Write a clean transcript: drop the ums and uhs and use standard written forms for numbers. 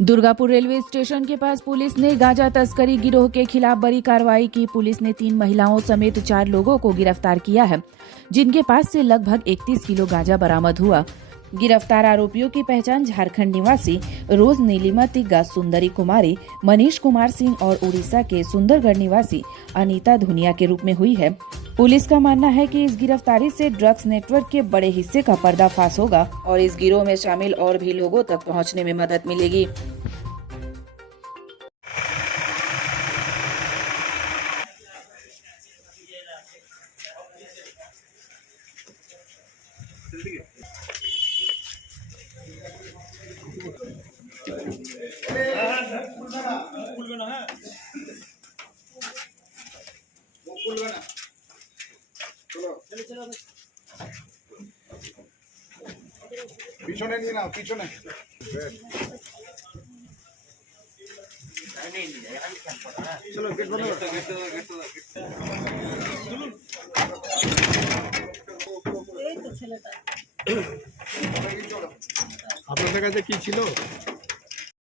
Durgapur railway station के पास police ने गांजा तस्करी गिरोह के खिलाफ बड़ी कार्रवाई की। पुलिस ने 3 महिलाओं समेत 4 लोगों को गिरफ्तार किया है, जिनके पास से लगभग 31 किलो गांजा बरामद हुआ। गिरफ्तार आरोपियों की पहचान झारखंड निवासी रोज नीलिमा तिग्गा, सुंदरी कुमारी, मनीष कुमार सिंह और उड़ीसा के सुंदरगढ़ निवासी अनीता धुनिया के रूप में हुई है। पुलिस का मानना है कि इस गिरफ्तारी से ड्रग्स नेटवर्क के बड़े हिस्से का पर्दाफाश होगा और इस गिरोह में शामिल और भी लोगों तक पहुंचने में मदद मिलेगी। পিছনে নিয়ে নাও, পিছনে চলো, গেট বন্ধ করো, গেট দাও, গেট দাও, গেট চলুন। এই তো ছেলেটা আপনাদের কাছে কি ছিল?